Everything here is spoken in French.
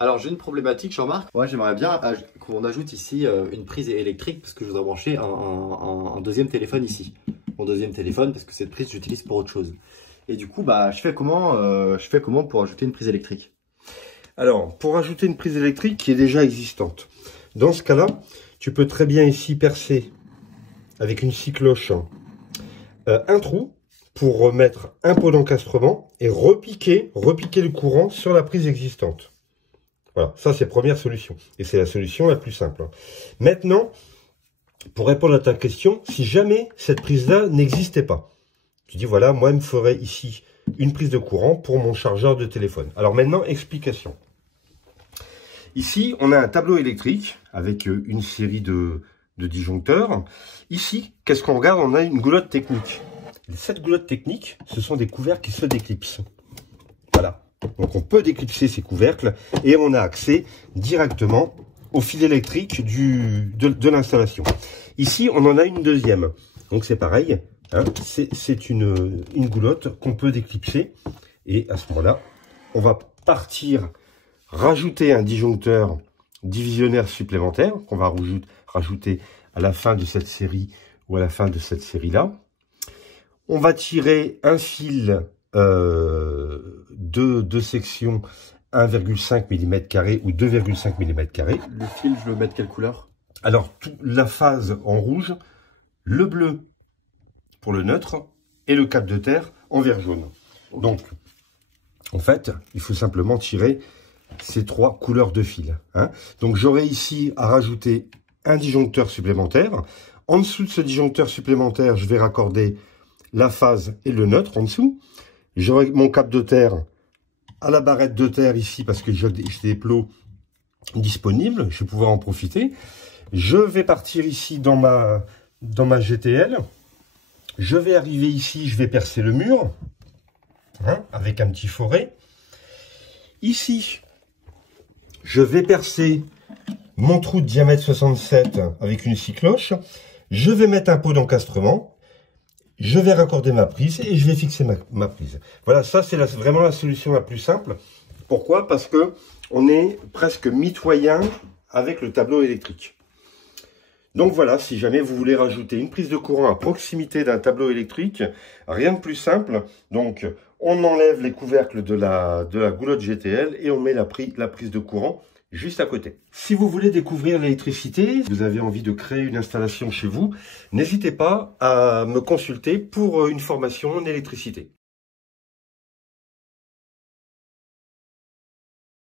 Alors j'ai une problématique, Jean-Marc. Ouais, j'aimerais bien qu'on ajoute ici une prise électrique parce que je voudrais brancher un deuxième téléphone ici. Mon deuxième téléphone parce que cette prise j'utilise pour autre chose. Et du coup, bah, je fais comment pour ajouter une prise électrique? Alors, pour ajouter une prise électrique qui est déjà existante, dans ce cas-là, tu peux très bien ici percer avec une scie cloche un trou pour remettre un pot d'encastrement et repiquer le courant sur la prise existante. Voilà, ça c'est la première solution. Et c'est la solution la plus simple. Maintenant, pour répondre à ta question, si jamais cette prise-là n'existait pas, tu dis voilà, moi il me faudrait ici une prise de courant pour mon chargeur de téléphone. Alors maintenant, explication. Ici, on a un tableau électrique avec une série de disjoncteurs. Ici, qu'est-ce qu'on regarde? On a une goulotte technique. Cette goulotte technique, ce sont des couvercles qui se déclipsent. Voilà. Donc on peut déclipser ces couvercles et on a accès directement au fil électrique de l'installation. Ici, on en a une deuxième. Donc c'est pareil. Hein, c'est une goulotte qu'on peut déclipser. Et à ce moment-là, on va partir rajouter un disjoncteur divisionnaire supplémentaire qu'on va rajouter à la fin de cette série ou à la fin de cette série-là. On va tirer un fil de section 1,5 mm ou 2,5 mm. Le fil, je le mets de quelle couleur? Alors, la phase en rouge, le bleu pour le neutre et le cap de terre en vert jaune. Okay. Donc, en fait, il faut simplement tirer ces trois couleurs de fil. Hein. Donc, j'aurai ici à rajouter un disjoncteur supplémentaire. En dessous de ce disjoncteur supplémentaire, je vais raccorder la phase et le neutre en dessous. J'aurai mon cap de terre à la barrette de terre ici parce que j'ai des plots disponibles. Je vais pouvoir en profiter. Je vais partir ici dans ma GTL. Je vais arriver ici, je vais percer le mur hein, avec un petit foret. Ici, je vais percer mon trou de diamètre 67 avec une scie cloche. Je vais mettre un pot d'encastrement. Je vais raccorder ma prise et je vais fixer ma prise. Voilà, ça c'est vraiment la solution la plus simple. Pourquoi? Parce que on est presque mitoyen avec le tableau électrique. Donc voilà, si jamais vous voulez rajouter une prise de courant à proximité d'un tableau électrique, rien de plus simple. Donc on enlève les couvercles de la goulotte GTL et on met la prise de courant juste à côté. Si vous voulez découvrir l'électricité, vous avez envie de créer une installation chez vous, n'hésitez pas à me consulter pour une formation en électricité.